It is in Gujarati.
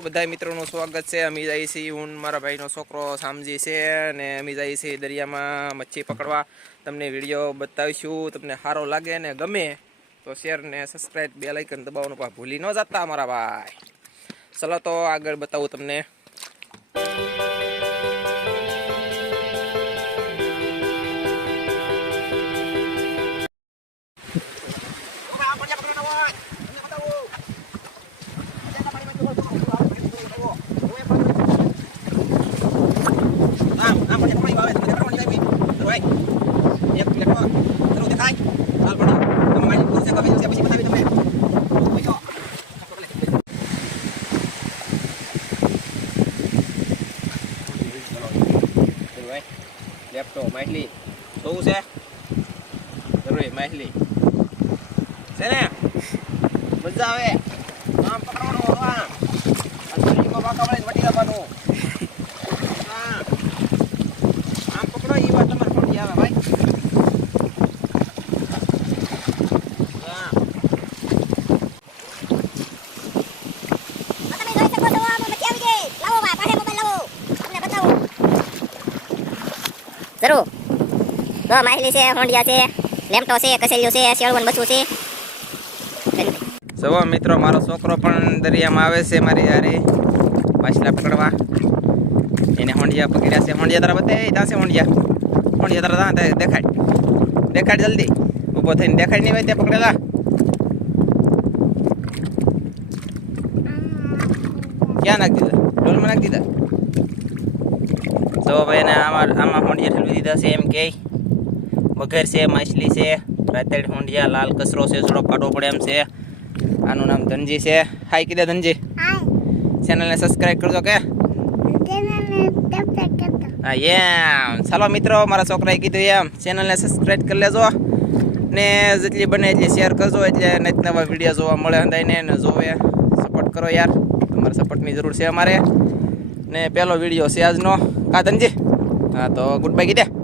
બધા મિત્રોનું સ્વાગત છે. અમે જઈએ છીએ હું મારા ભાઈનો છોકરો સામજી છે અને અમે જઈએ છીએ દરિયામાં મચ્છી પકડવા. તમને વીડિયો બતાવીશું, તમને સારો લાગે ને ગમે તો શેર ને સબસ્ક્રાઈબ બે લાઇકન દબાવવાનું ભૂલી ન જતા, મારા ભાઈ. ચલો તો આગળ બતાવું તમને. લેપટોપ માછલી. શું છે? જરૂરી માછલી. છે ને? મજા આવે. આમ પકડવાનું આમ વટી જવાનું હા. આમ પકડો એ વાત તમારે પડી આવે ભાઈ હા. તમે જોઈ શકો છો આમાં મચ્છી આવી ગઈ લાવો ભાઈ પાસે મોબાઈલ લાવો તમને બતાવું જરૂર. તો માહિલી છે, હોંડિયા છે, લેમટો છે કસેલિયો છે, શેળવન બસું છે. જુઓ મિત્રો, મારો છોકરો પણ દરિયામાં આવે છે મારી યારે માછલા પકડવા. એને હોંડિયા પકડ્યા છે. હોંડિયા તારા બધે ત્યાં છે હોંડિયા? હોંડિયા તારા ત્યાં દેખાડ. દેખાડ જલ્દી. ઊભો થઈને દેખાડ નહીં હોય ત્યાં પકડેલા. ક્યાં નાખી દીધા? ડોલમાં નાખી દીધા? જો ભાઈ એને આમાં આમાં હોંડિયા ઠલવી દીધા છે એમ કે. વઘેર છે માછલી છે રાતેડ હોંડિયા લાલ કચરો છે થોડો કાઢો પડે એમ છે. આનું નામ ધનજી છે. હાય કીધા ધનજી. ચેનલને સબસ્ક્રાઇબ કરજો કે. હા એમ ચાલો મિત્રો મારા છોકરાએ કીધું એમ. ચેનલને સબસ્ક્રાઇબ કરી લેજો. ને જેટલી બને એટલી શેર કરજો એટલે નત નવા વીડિયો જોવા મળે હંધાઈને ને જોવે સપોર્ટ કરો યાર. તમારા સપોર્ટની જરૂર છે અમારે. ને પહેલો વીડિયો છે આજનો. કા હા તો ગુડ બાય કીધે.